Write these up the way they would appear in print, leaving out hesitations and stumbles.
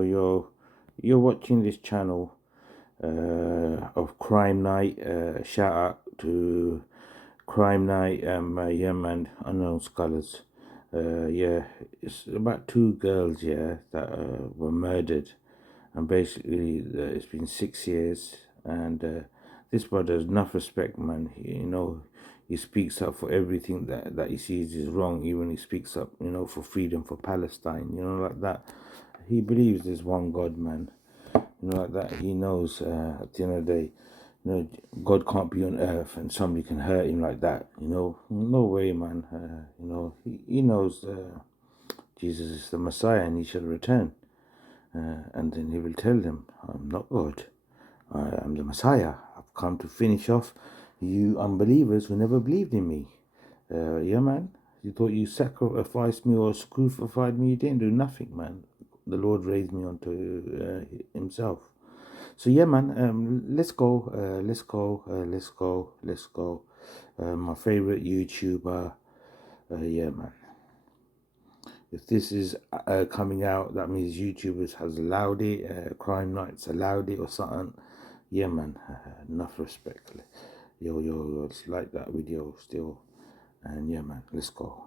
You're watching this channel of Crime Night. Shout out to Crime Night, and Unknown Scholars. It's about two girls, that were murdered, and basically it's been 6 years, and this brother has enough respect, man. He speaks up for everything that he sees is wrong. Even he speaks up, for freedom for Palestine, like that. He believes there's one God, man. Like that. He knows at the end of the day, God can't be on earth and somebody can hurt him like that. No way, man. He knows Jesus is the Messiah and he shall return. And then he will tell them, I'm not God. I'm the Messiah. I've come to finish off you unbelievers who never believed in me. Man. You thought you sacrificed me or crucified me. You didn't do nothing, man. The Lord raised me onto himself. So man, let's go. My favorite YouTuber. Man. If this is coming out, that means YouTubers has allowed it. Crime Nights allowed it or something. Man. Enough respect. Yo, it's like that video still. And man, let's go.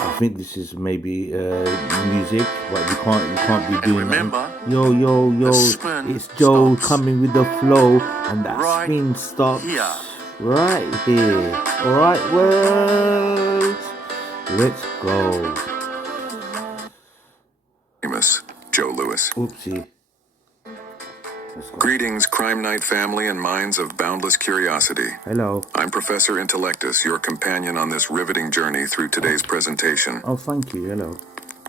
I think this is maybe music, but you can't be doing that. Yo, it's Joe coming with the flow, and that spin stops right here. Alright, world, let's go. Famous Joe Lewis. Oopsie. Greetings, Crime Night family and minds of boundless curiosity. Hello. I'm Professor Intellectus, your companion on this riveting journey through today's presentation. Oh, thank you. Hello.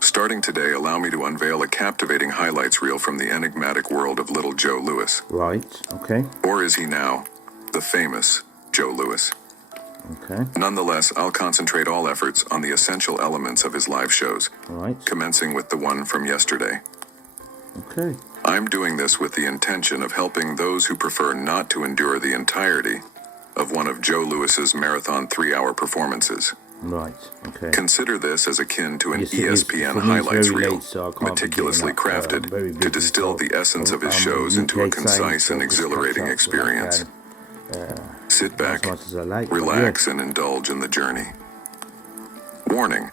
Starting today, allow me to unveil a captivating highlights reel from the enigmatic world of little Joe Lewis. Right, okay. Or is he now the famous Joe Lewis? Okay. Nonetheless, I'll concentrate all efforts on the essential elements of his live shows, right, commencing with the one from yesterday. Okay. I'm doing this with the intention of helping those who prefer not to endure the entirety of one of Joe Lewis's marathon 3-hour performances. Right, okay. Consider this as akin to an ESPN highlights reel, meticulously crafted to distill the essence of his shows into a concise and exhilarating experience. Sit back, relax, and indulge in the journey. Warning.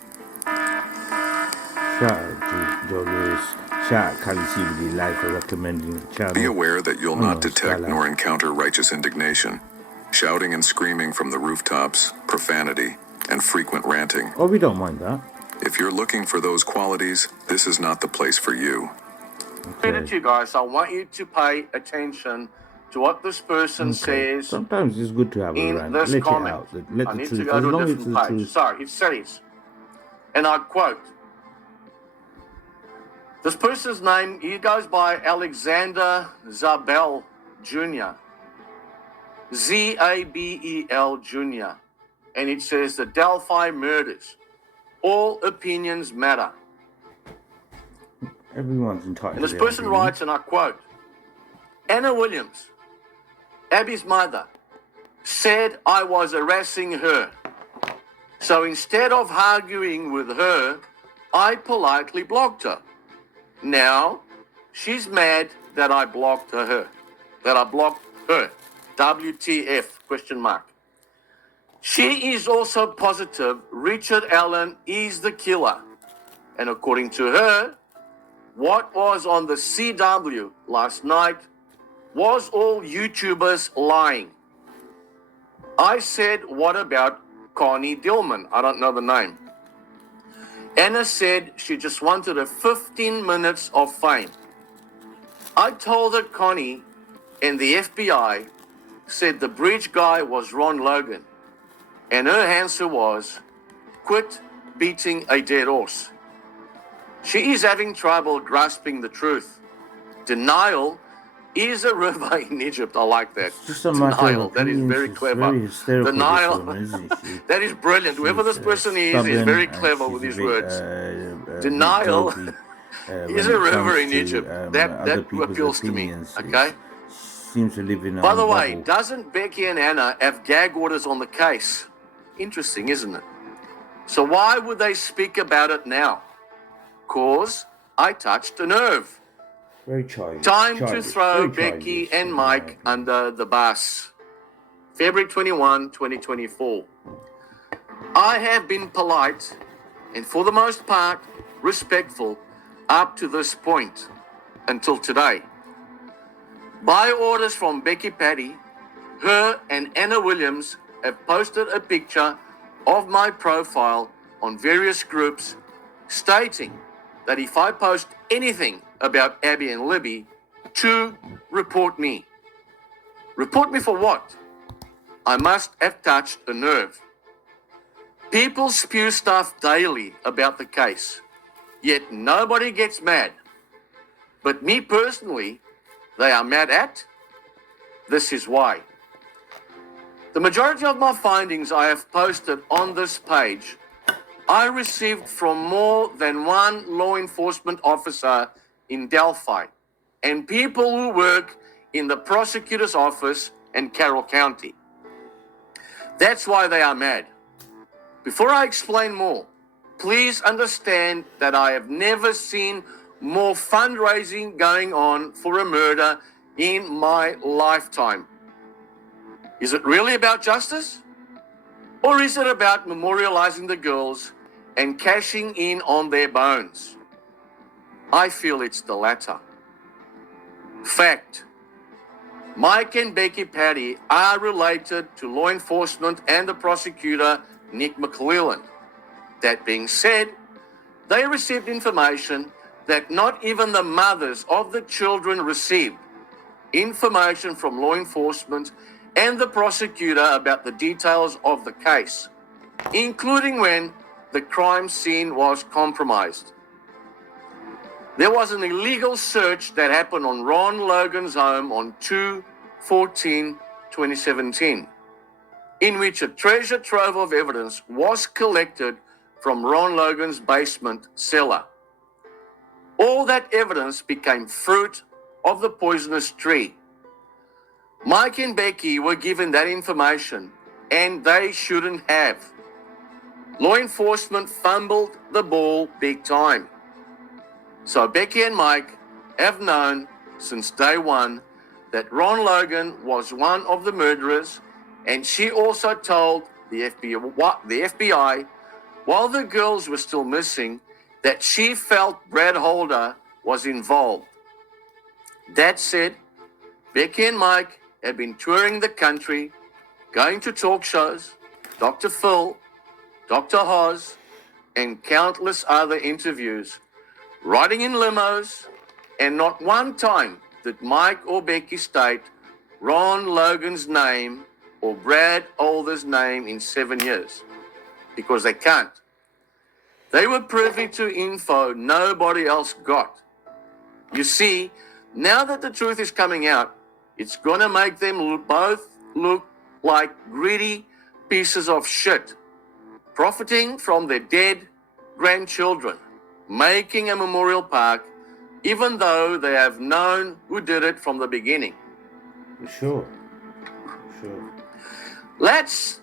Shout out to Joe Lewis. Shout out Kali CBD Life for recommending the channel. Be aware that you'll not detect nor encounter righteous indignation, shouting and screaming from the rooftops, profanity, and frequent ranting. Oh, we don't mind that. If you're looking for those qualities, this is not the place for you. Okay. To you guys, I want you to pay attention to what this person says. Sometimes it's good to have a rant. Let comment. It out. Let I the need truth. to go As to a long as different the page. truth. Sorry, it says, and I quote, this person's name, he goes by Alexander Zabel Jr. Zabel Jr. And it says the Delphi murders. All opinions matter. Everyone's entitled. And this person writes, and I quote, Anna Williams, Abby's mother, said I was harassing her. So instead of arguing with her, I politely blocked her. Now, she's mad that I blocked her. WTF, question mark. She is also positive Richard Allen is the killer. And according to her, what was on the CW last night was all YouTubers lying. I said, what about Connie Dillman? I don't know the name. Anna said she just wanted 15 minutes of fame. I told her Connie and the FBI said the bridge guy was Ron Logan. And her answer was, quit beating a dead horse. She is having trouble grasping the truth. Denial is a river in Egypt. I like that. Denial. That is very clever. Denial. That is brilliant. Whoever this person is very clever with his words. Denial is a river in Egypt. That appeals to me. Okay? Seems to live in By the way, doesn't Becky and Anna have gag orders on the case? Interesting, isn't it? So why would they speak about it now? 'Cause I touched a nerve. Very childish. Time to throw Becky and Mike under the bus. February 21, 2024. I have been polite and for the most part respectful up to this point until today. By orders from Becky Patty, her and Anna Williams have posted a picture of my profile on various groups stating that if I post anything about Abby and Libby, to report me. Report me for what? I must have touched a nerve. People spew stuff daily about the case, yet nobody gets mad. But me personally, they are mad at. This is why. The majority of my findings I have posted on this page I received from more than one law enforcement officer in Delphi and people who work in the prosecutor's office in Carroll County. That's why they are mad. Before I explain more, please understand that I have never seen more fundraising going on for a murder in my lifetime. Is it really about justice? Or is it about memorializing the girls and cashing in on their bones? I feel it's the latter. Fact. Mike and Becky Patty are related to law enforcement and the prosecutor, Nick McClelland. That being said, they received information that not even the mothers of the children received. Information from law enforcement and the prosecutor about the details of the case, including when the crime scene was compromised. There was an illegal search that happened on Ron Logan's home on 2/14/2017, in which a treasure trove of evidence was collected from Ron Logan's basement cellar. All that evidence became fruit of the poisonous tree. Mike and Becky were given that information, and they shouldn't have. Law enforcement fumbled the ball big time. So Becky and Mike have known since day one that Ron Logan was one of the murderers, and she also told the FBI while the girls were still missing that she felt Brad Holder was involved. That said, Becky and Mike have been touring the country, going to talk shows, Dr. Phil, Dr. Oz, and countless other interviews, riding in limos, and not one time did Mike or Becky state Ron Logan's name or Brad Holder's name in 7 years, because they can't. They were privy to info nobody else got. You see, now that the truth is coming out, it's going to make them both look like greedy pieces of shit, profiting from their dead grandchildren, making a memorial park, even though they have known who did it from the beginning. Sure. Let's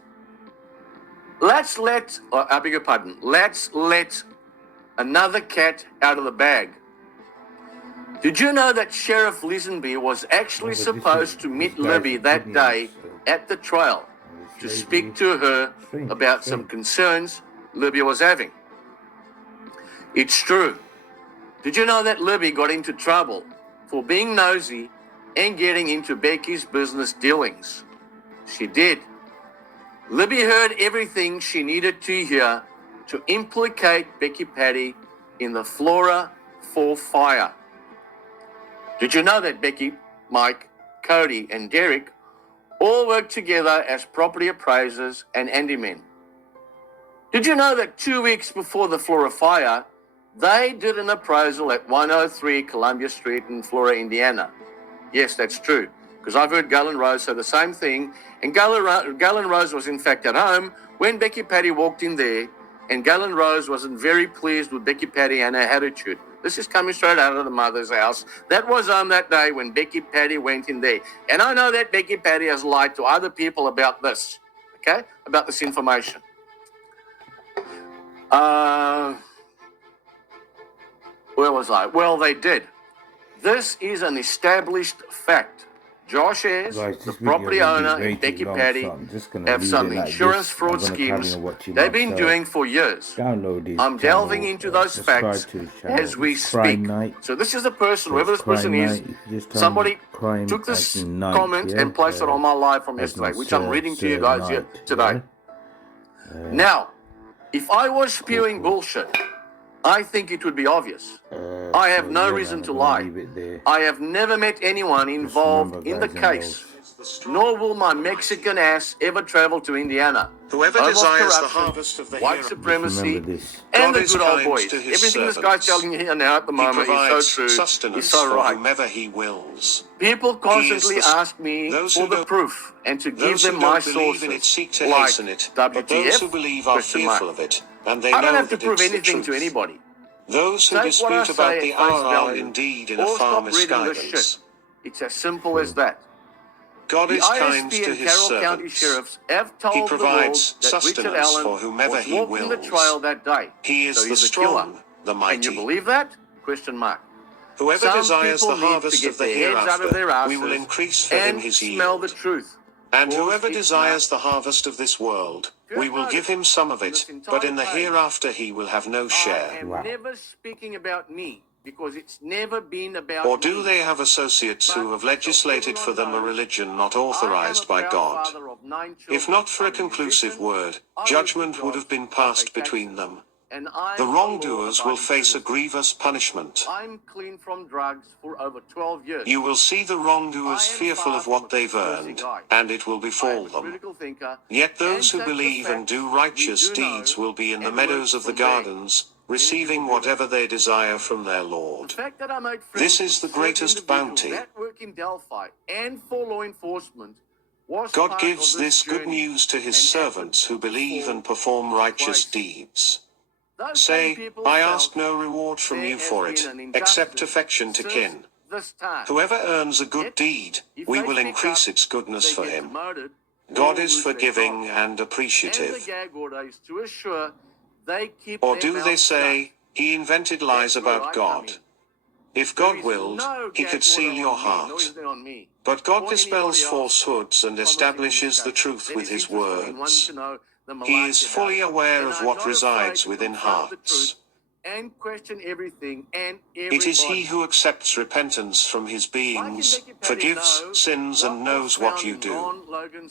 let another cat out of the bag. Did you know that Sheriff Lisenby was actually supposed to meet Libby that day at the trial to speak to her about some concerns Libby was having? It's true. Did you know that Libby got into trouble for being nosy and getting into Becky's business dealings? She did. Libby heard everything she needed to hear to implicate Becky Patty in the Flora 4 fire. Did you know that Becky, Mike, Cody, and Derek all worked together as property appraisers and handymen? Did you know that 2 weeks before the Flora fire, they did an appraisal at 103 Columbia Street in Flora, Indiana? Yes, that's true, because I've heard Galen Rose say the same thing, and Galen Rose was in fact at home when Becky Patty walked in there, and Galen Rose wasn't very pleased with Becky Patty and her attitude. This is coming straight out of the mother's house. That was on that day when Becky Patty went in there. And I know that Becky Patty has lied to other people about this, okay, about this information. Where was I? Well, they did. This is an established fact. Josh Ayres, the property owner, and Becky Patty have some insurance fraud schemes they've been doing for years. I'm delving into those facts as we speak. So this is the person, whoever this person is, somebody took this comment and placed it on my live from yesterday, which I'm reading to you guys here today. Now, if I was spewing bullshit, I think it would be obvious. I have no reason to lie. I have never met anyone involved in the case, nor will my Mexican ass ever travel to Indiana. Whoever desires the harvest of the white supremacy, God and the is good old kind boys. to his Everything this servants. guy's telling you here now at the He moment is provides so true, sustenance is so for right. whomever he wills. People constantly the- ask me those for who the don't- proof and to give Those them who my don't believe in it sources, seek to like hasten it, but those who WTF, believe are question mark. fearful of it, and they I don't know have to that prove it's the anything to truth. anybody. Those who Take what I dispute about say the at face hour are value, indeed in a or far stop reading this misguidance. shit. It's as simple as that. God The is kind ISP to and his Carroll County servants. sheriffs have told He the provides world that Richard sustenance Allen for whomever was he walking the wills. trail that day. He is so the he's a killer. strong, the And mighty. you believe that? Question mark. Whoever Some desires people the need to harvest get of the their heads out of their hereafter, we will asses increase for him and his smell the yield. truth. And Because whoever it's desires not- the harvest of this world, we will notice give him some of in it, this but in the entire page, hereafter he will have no I share. am never speaking about me, because it's never been about Or me. do they have associates who have legislated for them a religion not authorized by God? If not for a conclusive word, judgment would have been passed between them. The wrongdoers will face a grievous punishment. I'm clean from drugs for over 12 years. You will see the wrongdoers fearful of what they've earned, and it will befall them. Yet those who believe and do righteous deeds will be in the meadows of the gardens, receiving whatever they desire from their Lord. This is the greatest bounty. God gives this good news to his servants who believe and perform righteous deeds. Say, I ask no reward from you for it, except affection to kin. Whoever earns a good deed, we will increase its goodness for him. God is forgiving and appreciative. Or do they say, he invented lies about God? If God willed, he could seal your heart. But God dispels falsehoods and establishes the truth with his words. He is fully aware of what resides within hearts. And question everything and It is he who accepts repentance from his beings, forgives sins and knows what you do.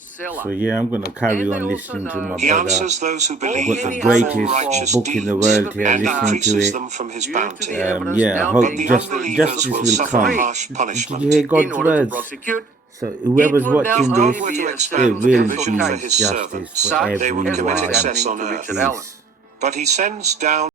So yeah, I'm gonna carry on listening to my He brother. answers those who I've believe got the and perform greatest righteous book in the world deeds, here, and listening to increases it. them from his bounty. Yeah, I But hope the justice unbelievers will will suffer come. harsh Did punishment. you hear God's in order to words? prosecute. So whoever's It would now watching only this, were to be a expand there certain will provision special for be his case. justice servants, for Such they would as commit what is excess happening on to earth. Richard Allen. Peace. But he sends down